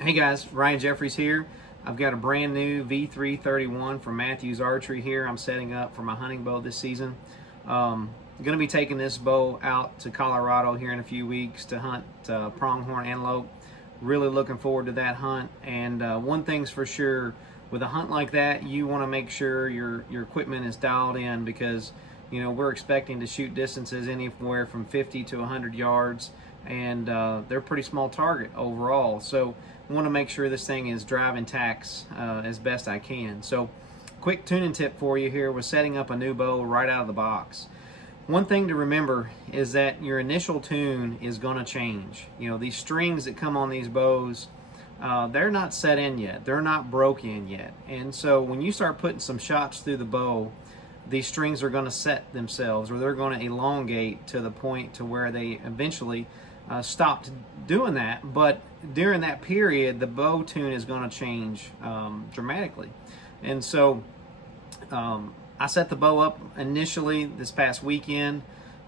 Hey guys, Ryan Jeffries here. I've got a brand new V331 from Mathews Archery here. I'm setting up for my hunting bow this season. I'm going to be taking this bow out to Colorado here in a few weeks to hunt pronghorn antelope. Really looking forward to that hunt. And one thing's for sure, with a hunt like that, you want to make sure your equipment is dialed in, because we're expecting to shoot distances anywhere from 50 to 100 yards, and they're a pretty small target overall. So I want to make sure this thing is driving tacks as best I can. So quick tuning tip for you here was setting up a new bow right out of the box. One thing to remember is that your initial tune is going to change. These strings that come on these bows, they're not set in yet. They're not broke in yet. And so when you start putting some shots through the bow, these strings are going to set themselves, or they're going to elongate to the point to where they eventually stop doing that. But during that period, the bow tune is going to change dramatically. And so I set the bow up initially this past weekend,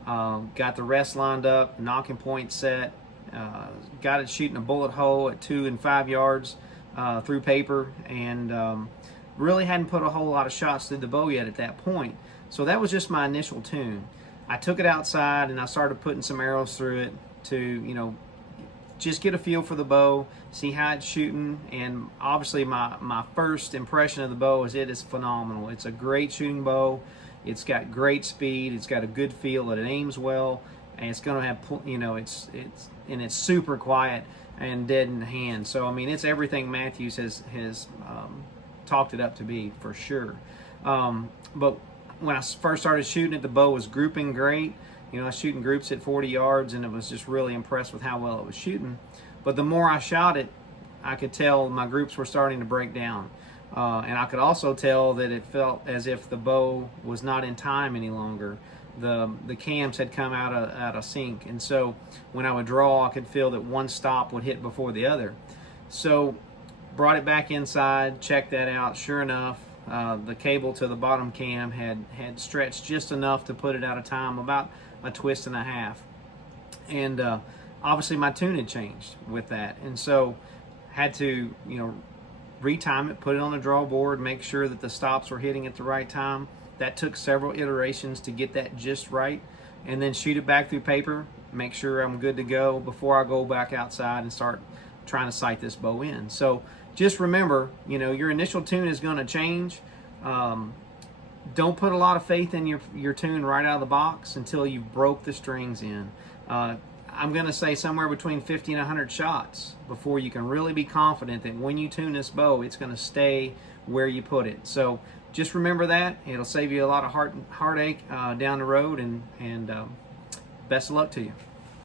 got the rest lined up, knocking point set, got it shooting a bullet hole at 2 and 5 yards through paper, and really hadn't put a whole lot of shots through the bow yet at that point. So that was just my initial tune. I took it outside and I started putting some arrows through it to, just get a feel for the bow, see how it's shooting. And obviously my first impression of the bow is it is phenomenal. It's a great shooting bow. It's got great speed. It's got a good feel. It aims well, and it's going to have, it's super quiet and dead in the hand. So I mean, it's everything Mathews has talked it up to be, for sure. But when I first started shooting it, the bow was grouping great. I was shooting groups at 40 yards, and it was just really impressed with how well it was shooting. But the more I shot it, I could tell my groups were starting to break down. And I could also tell that it felt as if the bow was not in time any longer. The cams had come out of sync. And so when I would draw, I could feel that one stop would hit before the other. So brought it back inside, checked that out. Sure enough, the cable to the bottom cam had stretched just enough to put it out of time, about a twist and a half. And obviously my tune had changed with that, and so had to retime it, put it on the draw board, make sure that the stops were hitting at the right time. That took several iterations to get that just right, and then shoot it back through paper, make sure I'm good to go before I go back outside and start trying to sight this bow in. So just remember, your initial tune is going to change. Don't put a lot of faith in your tune right out of the box until you broke the strings in. I'm going to say somewhere between 50 and 100 shots before you can really be confident that when you tune this bow, it's going to stay where you put it. So just remember that. It'll save you a lot of heartache down the road, and best of luck to you.